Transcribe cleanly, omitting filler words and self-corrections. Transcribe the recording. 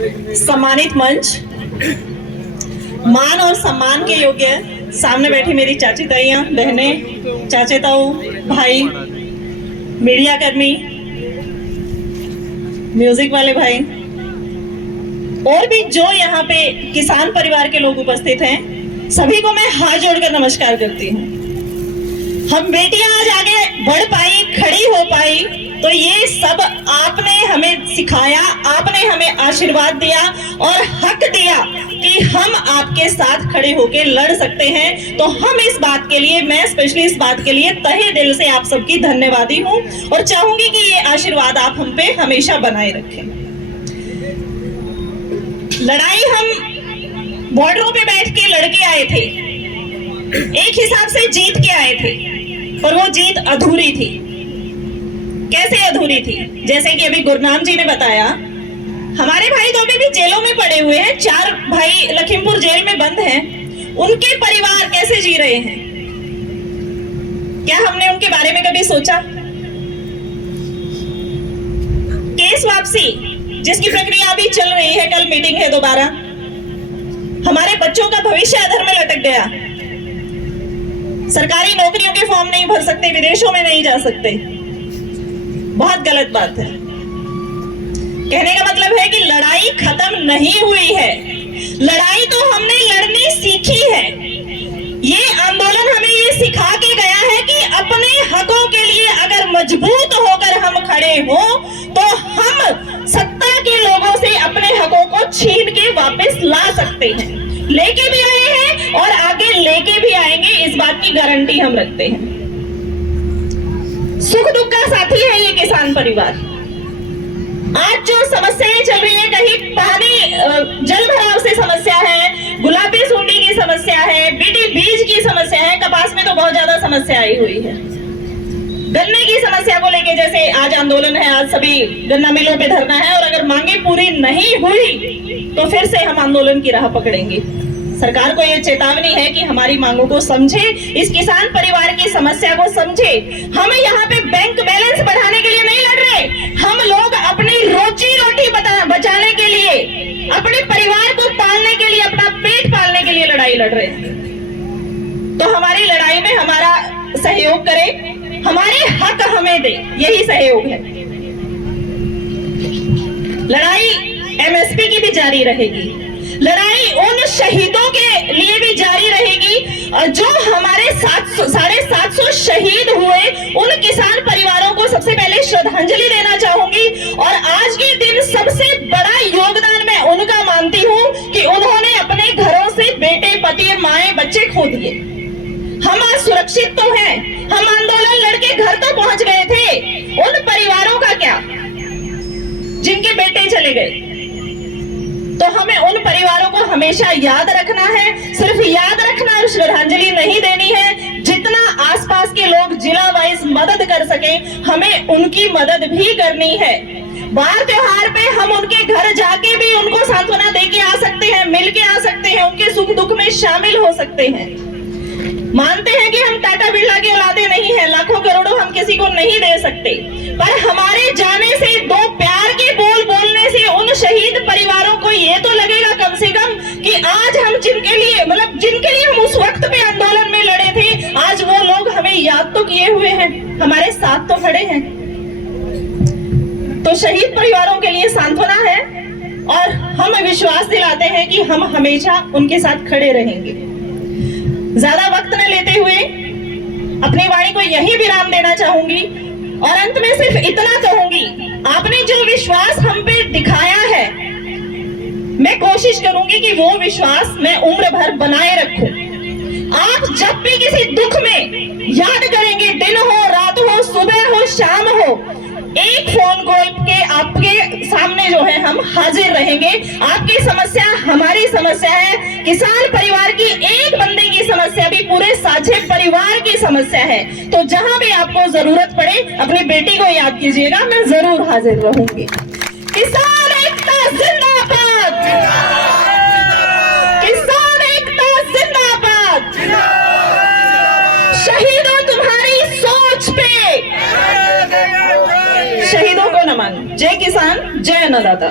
सम्मानित मंच, मान और सम्मान के योग्य सामने बैठी मेरी चाची ताइयां, बहनें, चाचे ताऊ, भाई, मीडिया कर्मी, म्यूजिक वाले भाई और भी जो यहाँ पे किसान परिवार के लोग उपस्थित हैं, सभी को मैं हाथ जोड़कर नमस्कार करती हूँ। हम बेटियां आज आगे बढ़ पाई, खड़ी हो पाई, तो ये सब आपने हमें सिखाया, आपने हमें आशीर्वाद दिया और हक दिया कि हम आपके साथ खड़े होकर लड़ सकते हैं। तो हम इस बात के लिए, मैं स्पेशली इस बात के लिए तहे दिल से आप सबकी धन्यवादी हूं और चाहूंगी कि ये आशीर्वाद आप हम पे हमेशा बनाए रखें। लड़ाई हम बॉर्डरों पे बैठ के लड़के आए थे, एक हिसाब से जीत के आए थे, पर वो जीत अधूरी थी। कैसे अधूरी थी? जैसे कि अभी गुरनाम जी ने बताया, हमारे भाई तो अभी भी जेलों में पड़े हुए हैं, 4 भाई लखीमपुर जेल में बंद हैं। उनके परिवार कैसे जी रहे हैं? क्या हमने उनके बारे में कभी सोचा? केस वापसी जिसकी प्रक्रिया अभी चल रही है, कल मीटिंग है दोबारा। हमारे बच्चों का भविष्य अधर में लटक गया, सरकारी नौकरियों के फॉर्म नहीं भर सकते, विदेशों में नहीं जा सकते। बहुत गलत बात है। कहने का मतलब है कि लड़ाई खत्म नहीं हुई है, लड़ाई तो हमने लड़नी सीखी है। ये आंदोलन हमें ये सिखा के गया है कि अपने हकों के लिए अगर मजबूत होकर हम खड़े हो तो हम सत्ता के लोगों से अपने हकों को छीन के वापस ला सकते हैं। लेके भी आए हैं और आगे लेके भी आएंगे, इस बात की गारंटी हम रखते हैं। सुख दुख का साथी है ये किसान परिवार। आज जो समस्याएं चल रही है, कहीं पानी जल भराव से समस्या है, गुलाबी सुंडी की समस्या है, बीटी बीज की समस्या है, कपास में तो बहुत ज्यादा समस्या आई हुई है। गन्ने की समस्या को लेके जैसे आज आंदोलन है, आज सभी गन्ना मिलों पे धरना है और अगर मांगे पूरी नहीं हुई तो फिर से हम आंदोलन की राह पकड़ेंगे। सरकार को यह चेतावनी है कि हमारी मांगों को समझे, इस किसान परिवार की समस्या को समझे। हम यहाँ पे बैंक बैलेंस बढ़ाने के लिए नहीं लड़ रहे, हम लोग अपनी रोजी रोटी बचाने के लिए, अपने परिवार को पालने के लिए, अपना पेट पालने के लिए लड़ाई लड़ रहे हैं। तो हमारी लड़ाई में हमारा सहयोग करे, हमारे हक हमें दे, यही सहयोग है। लड़ाई एमएसपी की भी जारी रहेगी, लड़ाई उन शहीदों के लिए भी जारी रहेगी जो हमारे 750 शहीद हुए। उन किसान परिवारों को सबसे पहले श्रद्धांजलि देना चाहूंगी और आज के दिन सबसे बड़ा योगदान मैं उनका मानती हूं कि उन्होंने अपने घरों से बेटे, पति, माए, बच्चे खो दिए। हम आज सुरक्षित तो हैं, हम आंदोलन लड़के घर तो पहुंच गए थे। उन परिवारों का क्या जिनके बेटे चले गए? तो हमें उन परिवारों को हमेशा याद रखना है, सिर्फ याद रखना और श्रद्धांजलि नहीं देनी है। जितना आसपास के लोग जिला वाइज मदद कर सके, हमें उनकी मदद भी करनी है। बार त्योहार पे हम उनके घर जाके भी उनको सांत्वना दे के आ सकते हैं, मिल के आ सकते हैं, उनके सुख दुख में शामिल हो सकते हैं। मानते हैं कि हम टाटा बिरला के औलादे नहीं है, लाखों करोड़ों हम किसी को नहीं दे सकते, पर हमारे जाने से, 2 प्यार के बोल बोलने से उन शहीद परिवारों को ये तो लगेगा कम से कम कि आज हम जिनके लिए हम उस वक्त पे आंदोलन में लड़े थे, आज वो लोग हमें याद तो किए हुए हैं, हमारे साथ तो खड़े हैं। तो शहीद परिवारों के लिए सांत्वना है और हम विश्वास दिलाते हैं कि हम हमेशा उनके साथ खड़े रहेंगे। ज्यादा वक्त न लेते हुए अपनी वाणी को यही विराम देना चाहूंगी और अंत में सिर्फ इतना कहूंगी, आपने जो विश्वास हम पे दिखाया है, मैं कोशिश करूंगी कि वो विश्वास मैं उम्र भर बनाए रखूं। आप जब भी किसी दुख में याद करेंगे, दिन हो, रात हो, सुबह हो, शाम हो, एक फोन कॉल के आपके सामने जो है हम हाजिर रहेंगे। आपकी समस्या हमारी समस्या है, किसान परिवार की एक बंदे की समस्या भी पूरे साझे परिवार की समस्या है। तो जहां भी आपको जरूरत पड़े, अपनी बेटी को याद कीजिएगा, मैं जरूर हाजिर रहूंगी। किसान एकता जिंदाबाद, किसान एकता जिंदाबाद। शहीदों तुम्हारी सोच पे, शहीदों को नमन। जय किसान, जय अन्नदाता।